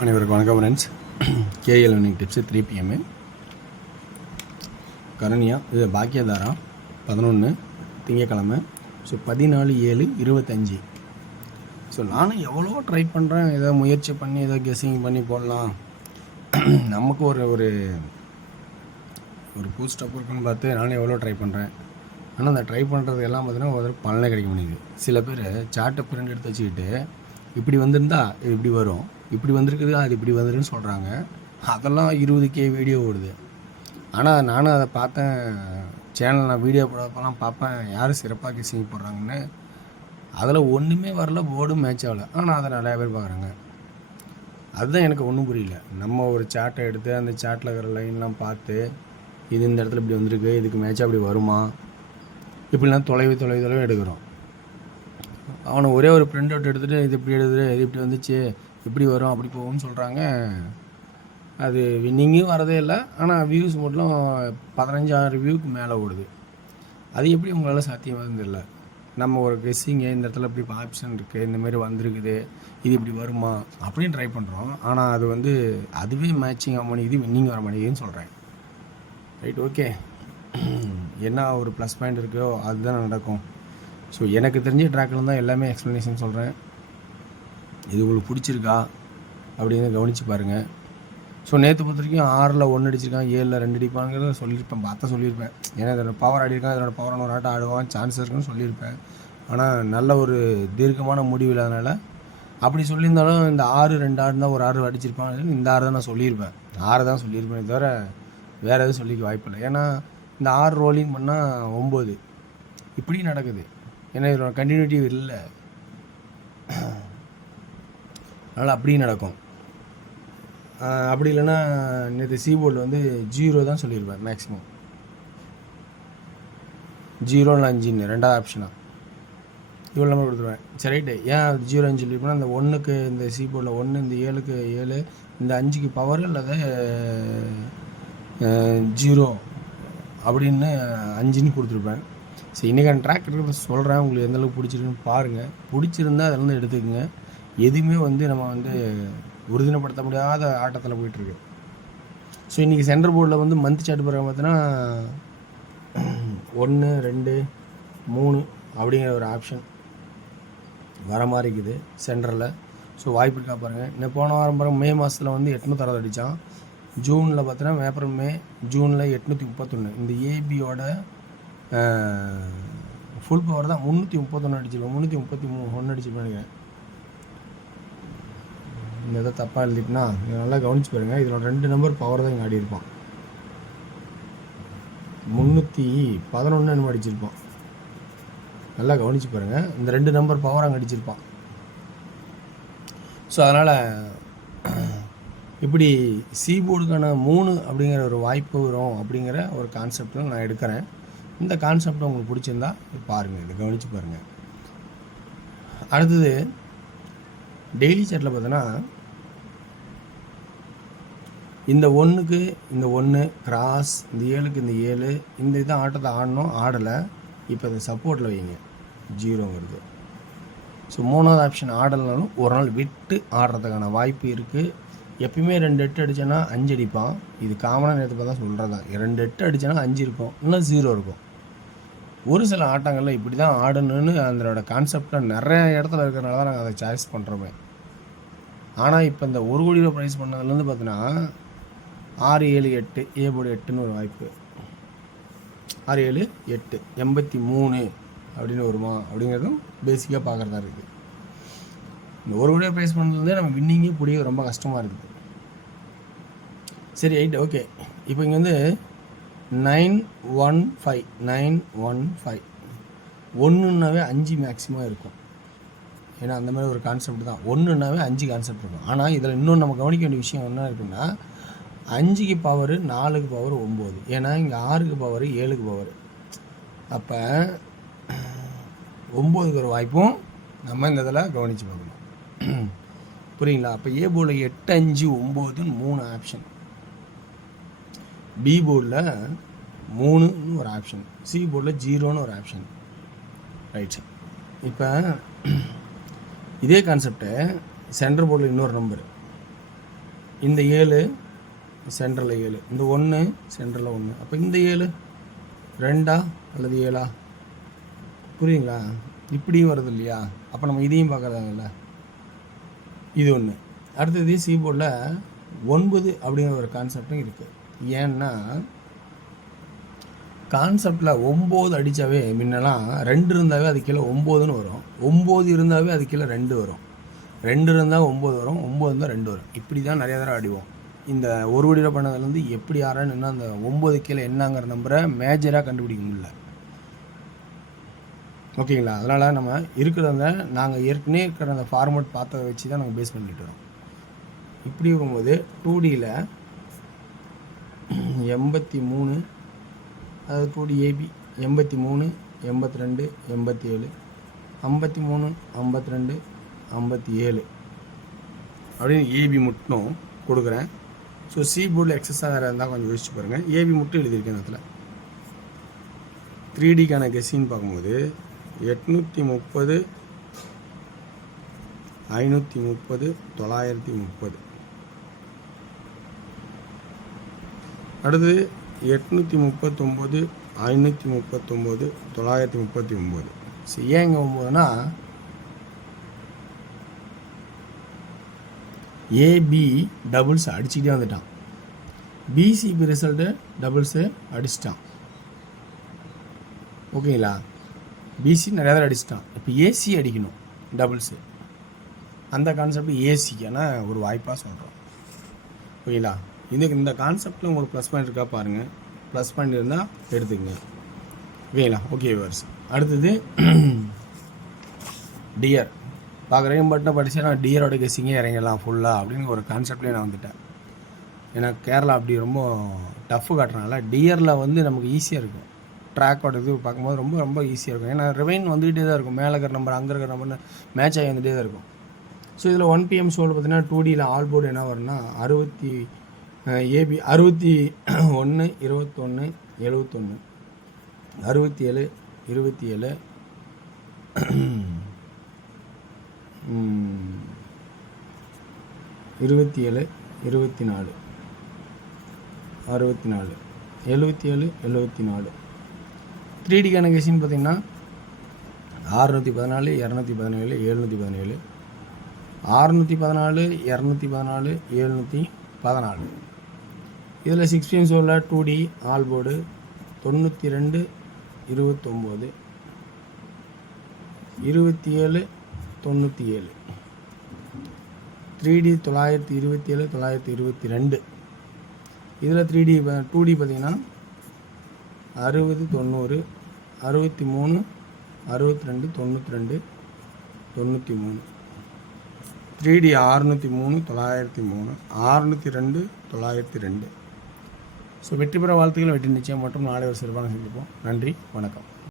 அனைவருக்கும் வணக்கம் friends. KL winning tips 3 PM. Karunya இது பாக்கியதாரா 11 திங்கக்கிழமை. ஸோ 14/7/25. ஸோ நானும் எவ்வளோ ட்ரை பண்ணுறேன், ஏதோ முயற்சி பண்ணி ஏதோ கெஸ்ஸிங் பண்ணி போடலாம், நமக்கு ஒரு ஒரு ஒரு பூஸ்டப் இருக்குன்னு பார்த்து நானும் எவ்வளோ ட்ரை பண்ணுறேன். ஆனால் அந்த ட்ரை பண்ணுறது எல்லாம் பார்த்தீங்கன்னா ஒரு பலனே கிடைக்க முடியுது. சில பேர் சார்ட்டை பிரிண்ட் எடுத்து வச்சுக்கிட்டு இப்படி வந்திருந்தா இது இப்படி வரும், இப்படி வந்திருக்குது அது இப்படி வந்துருன்னு சொல்கிறாங்க. அதெல்லாம் 20K வீடியோ ஓடுது. ஆனால் நானும் அதை பார்த்தேன், சேனல் நான் வீடியோ போடுறப்பெல்லாம் பார்ப்பேன் யார் சிறப்பாக கெஸ்ஸிங் போடுறாங்கன்னு. அதில் ஒன்றுமே வரல, போர்டும் மேட்ச் ஆகலை. ஆனால் அதை நிறையா பேர் பார்க்குறாங்க. அதுதான் எனக்கு ஒன்றும் புரியல. நம்ம ஒரு சார்ட்டை எடுத்து அந்த சார்ட்டில் இருக்கிற லைன்லாம் பார்த்து இது இந்த இடத்துல இப்படி வந்திருக்கு, இதுக்கு மேட்சாக அப்படி வருமா, இப்படிலாம் தொலைவு எடுக்கிறோம். அவனை ஒரே ஒரு பிரிண்ட் அவுட் எடுத்துகிட்டு இது இப்படி எடுத்துகிட்டு இது இப்படி வந்துச்சு, இப்படி வரும் அப்படி போகும்னு சொல்கிறாங்க. அது வின்னிங்கும் வரதே இல்லை. ஆனால் வியூஸ் மட்டும் 15,000 வியூக்கு மேலே ஓடுது. அது எப்படி உங்களால் சாத்தியமானது இல்லை. நம்ம ஒரு கெஸ்ஸிங்கு இந்த இடத்துல இப்படி ஆப்ஷன் இருக்குது, இந்தமாரி வந்திருக்குது, இது இப்படி வருமா அப்படின்னு ட்ரை பண்ணுறோம். ஆனால் அது அதுவே மேட்சிங் ஆக மாட்டேங்குது, வின்னிங் வர மாட்டேங்குதுன்னு சொல்கிறேன். Right, okay. என்ன ஒரு ப்ளஸ் பாயிண்ட் இருக்கோ அதுதான் நடக்கும். ஸோ எனக்கு தெரிஞ்ச ட்ராக்கில் தான் எல்லாமே எக்ஸ்ப்ளனேஷன் சொல்கிறேன். இது உங்களுக்கு பிடிச்சிருக்கா அப்படின்னு கவனித்து பாருங்கள். ஸோ நேற்று பொறுத்த வரைக்கும் 6ல் 1 அடிச்சிருக்கான், 7ல் 2 அடிப்பாங்கிறத சொல்லியிருப்பேன். ஏன்னா இதோட பவர் ஆடிருக்கான், இதோட பவரான ஒரு ஆட்டம் ஆடுவான், சான்ஸ் இருக்குன்னு சொல்லியிருப்பேன். ஆனால் நல்ல ஒரு தீர்க்கமான முடிவு இல்லாதனால அப்படி சொல்லியிருந்தாலும் இந்த 6-2 ஆடுனா ஒரு 6 அடிச்சிருப்பான். இந்த 6 தான் நான் சொல்லியிருப்பேன், 6 தான் சொல்லியிருப்பேன், தவிர வேறு எதுவும் சொல்லிக்க வாய்ப்பில்லை. ஏன்னா இந்த 6 ரோலிங் பண்ணால் 9 இப்படி நடக்குது. ஏன்னா இதோட கண்டினியூட்டி இல்லை, அதனால் அப்படியும் நடக்கும். அப்படி இல்லைன்னா நேற்று சீபோர்டில் 0 தான் சொல்லியிருப்பேன் மேக்ஸிமம். 0 இல்லை 5 ரெண்டாவது ஆப்ஷனாக இவ்வளோ நம்பர் கொடுத்துருவேன். சரி ரைட்டு, ஏன் 0 சொல்லியிருப்பேன்னா இந்த 1க்கு இந்த சீபோர்டில் 1, இந்த 7க்கு 7, இந்த 5க்கு பவர் அல்லது 0 அப்படின்னு 5ன்னு கொடுத்துருப்பேன். சரி, இன்றைக்கான ட்ராக் இருக்கிறத சொல்கிறேன், உங்களுக்கு எந்தளவுக்கு பிடிச்சிருக்குன்னு பாருங்கள். பிடிச்சிருந்தா அதில் எடுத்துக்கோங்க. எதுவுமே நம்ம உறுதிப்படுத்த முடியாத ஆட்டத்தில் போயிட்டுருக்கு. ஸோ இன்றைக்கி சென்டர் போர்டில் மந்த் சார்ட் பிரகாரம் பார்த்தீங்கன்னா 1, 2, 3 அப்படிங்கிற ஒரு ஆப்ஷன் வர மாதிரி இருக்குது சென்டரில். ஸோ வாய்ப்பு இருக்கா பாருங்கள். இன்னும் போன வாரம் பாருங்கள், மே மாதத்தில் 860 அடித்தான். ஜூனில் பார்த்தீங்கன்னா ஏப்ரல் மே ஜூனில் 831. இந்த ஏபியோட ஃபுல் பவர் தான் 331 அடிச்சிருப்பேன், 333 அடிச்சிருப்பேன் நினைக்கிறேன். இந்த இதை தப்பாக எழுதிட்டுனா நல்லா கவனிச்சு பாருங்கள். இதில் 2 நம்பர் பவர் தான் இங்கே ஆடி இருப்பான். 311 நம்ம அடிச்சிருப்பான். நல்லா கவனிச்சு பாருங்கள், இந்த 2 நம்பர் பவர் அங்கே அடிச்சிருப்பான். ஸோ அதனால் இப்படி சீபோர்டுக்கான 3 அப்படிங்கிற ஒரு வாய்ப்பு வரும் அப்படிங்கிற ஒரு கான்செப்டில் நான் எடுக்கிறேன். இந்த கான்செப்ட் உங்களுக்கு பிடிச்சிருந்தா பாருங்கள், இதை கவனித்து பாருங்கள். அடுத்தது டெய்லி சார்ட்டில் பார்த்தோன்னா இந்த 1க்கு இந்த 1 கிராஸ், இந்த 7க்கு இந்த 7, இந்த இதை ஆட்டத்தை ஆடணும், ஆடலை. இப்போ இந்த சப்போர்ட்டில் வைங்க 0ங்கிறது. ஸோ 3வது ஆப்ஷன் ஆடலைனாலும் ஒரு நாள் விட்டு ஆடுறதுக்கான வாய்ப்பு இருக்குது. எப்பயுமே 2 8 அடித்தோன்னா 5 அடிப்பான். இது காமனாக நேற்று தான் சொல்கிறது தான். 2 8 அடித்தோன்னா 5 இருக்கும், இல்லை 0 இருக்கும். ஒரு சில ஆட்டங்களில் இப்படி தான் ஆடணும்னு அதனோட கான்செப்டில் நிறைய இடத்துல இருக்கிறனால தான் நாங்கள் அதை சாய்ஸ் பண்ணுறோமே. ஆனால் இப்போ இந்த 1 கோடி ரூபா ப்ரைஸ் பண்ணதுலேருந்து பார்த்தீங்கன்னா 6 7 8 ஏ போர்டு 8ன்னு ஒரு வாய்ப்பு. 6 7 8 83 அப்படின்னு வருமா அப்படிங்கிறதும் பேசிக்காக பார்க்குறதா இருக்குது. இந்த 1 கோடி ரூபா ப்ரைஸ் பண்ணதுலேருந்தே நம்ம வின்னிங்கே பிடிக்க ரொம்ப கஷ்டமாக இருக்குது. சரி ரைட், ஓகே. இப்போ இங்கே 915 1ன்னாவே 5 மேக்ஸிமம் இருக்கும். ஏன்னா அந்த மாதிரி ஒரு கான்செப்ட் தான். 1ன்னாவே 5 கான்செப்ட் இருக்கும். ஆனால் இதில் இன்னும் நம்ம கவனிக்க வேண்டிய விஷயம் என்ன இருக்குன்னா, 5க்கு பவர் 4க்கு பவர் 9. ஏன்னா இங்கே 6க்கு பவர் 7க்கு பவர். அப்போ 9க்கு ஒரு வாய்ப்பும் நம்ம இந்த இதில் கவனித்து பார்க்கணும். புரியுங்களா? அப்போ ஏ போர்டில் 8 5 9 3 ஆப்ஷன், பி போர்டில் 3ன்னு ஒரு ஆப்ஷன், சி போர்டில் 0ன்னு ஒரு ஆப்ஷன். ரைட். இப்போ இதே கான்செப்டை சென்டர் போர்டில் இன்னொரு நம்பர் இந்த 7 சென்டரில் 7, இந்த 1 சென்டரில் 1. அப்போ இந்த 7 2 அல்லது 7 புரியுங்களா? இப்படியும் வருது இல்லையா? அப்போ நம்ம இதையும் பார்க்குறதாங்கல்ல. இது ஒன்று. அடுத்தது சி போர்டில் 9 அப்படிங்கிற ஒரு கான்செப்டும் இருக்குது. ஏன்னா கான்செப்டில் 9 அடித்தாவே முன்னெல்லாம் 2 இருந்தாவே அது கீழே 9ன்னு வரும். 9 இருந்தாவே அது கீழே 2 வரும். 2 இருந்தால் 9 வரும், 9 இருந்தால் 2 வரும். இப்படி தான் நிறைய தடவை அடிவோம். இந்த ஒரு வீடியோ பண்ணதுலேருந்து எப்படி ஆறான்னு அந்த 9 கீழே என்னங்கிற நம்பரை மேஜராக கண்டுபிடிக்க முடியல. ஓகேங்களா? அதனால் நம்ம இருக்கிறத நாங்கள் ஏற்கனவே இருக்கிற அந்த ஃபார்மேட் பார்த்ததை வச்சு தான் நாங்கள் பேஸ் பண்ணிட்டு வரோம். இப்படி இருக்கும்போது 2Dயில் 83, அதாவது 2D ஏபி 83, 82, 87, 53, 52, 57 அப்படின்னு ஏபி மட்டும் கொடுக்குறேன். ஸோ சி போர்டில் எக்ஸஸாக வேறு இருந்தால் கொஞ்சம் யோசிச்சு பாருங்கள். ஏபி மட்டும் எழுதியிருக்கேன். இடத்துல 3Dக்கான கெஸ்ஸின்னு பார்க்கும்போது 830, 530, 930. அடுத்து 839, 539, 939. ஸோ ஏன் இங்கே 9னா ஏபி டபுள்ஸ் அடிச்சுக்கிட்டே வந்துட்டான். பிசிபி ரிசல்ட்டு டபுள்ஸு அடிச்சிட்டான். ஓகேங்களா? பிசி நிறையா தடவை அடிச்சிட்டான். இப்போ ஏசி அடிக்கணும் டபுள்ஸு. அந்த கான்செப்ட் ஏசிக்கான ஒரு வாய்ப்பாக சொல்கிறோம். ஓகேங்களா? இந்த கான்செப்டில் உங்களுக்கு ப்ளஸ் பாயிண்ட் இருக்கா பாருங்கள். ப்ளஸ் பாயிண்ட் இருந்தால் எடுத்துக்கங்க. ஓகேங்களா? ஓகே வர்ஸ். அடுத்தது டியர் பார்க்குறேன். பட்டன் படித்தா நான் டியரோட கெஸ்ஸிங்கே இறங்கிடலாம் ஃபுல்லாக அப்படின்னு ஒரு கான்செப்ட்லேயே நான் வந்துட்டேன். ஏன்னா கேரளா அப்படி ரொம்ப டஃப்பு காட்டுறனால டியரில் வந்து நமக்கு ஈஸியாக இருக்கும். ட்ராக்கோட இது பார்க்கும்போது ரொம்ப ரொம்ப ஈஸியாக இருக்கும். ஏன்னா ரிவைன் வந்துகிட்டே தான் இருக்கும். மேலே இருக்கிற நம்பர் அங்கே இருக்கிற நம்பர்னு மேட்ச் ஆகி வந்துகிட்டே தான் இருக்கும். ஸோ இதில் 1 PM ஷோவில் பார்த்தீங்கன்னா 2Dயில் ஆல் போர்டு என்ன வரும்னா 61, 21, 71, 67, 27, 27, 24, 64, 77, 74. 3Dக்கான கெஸ்ஸின்னு பார்த்தீங்கன்னா 614, 217, 717, 614, 214, 714. இதில் 6 PM ஷோவில் 2D ஆல் போர்டு 92, 29, 27, 97. 3D 927, 922. இதில் 2D பார்த்தீங்கன்னா 60, 90, 63, 62, 92, 93. 3D 603, 903, 602, 902. ஸோ வெற்றி பெற வாழ்த்துக்கள். வெற்றி நிச்சயம் மற்றும் நாளை ஒரு சிறப்பான சந்திப்போம். நன்றி, வணக்கம்.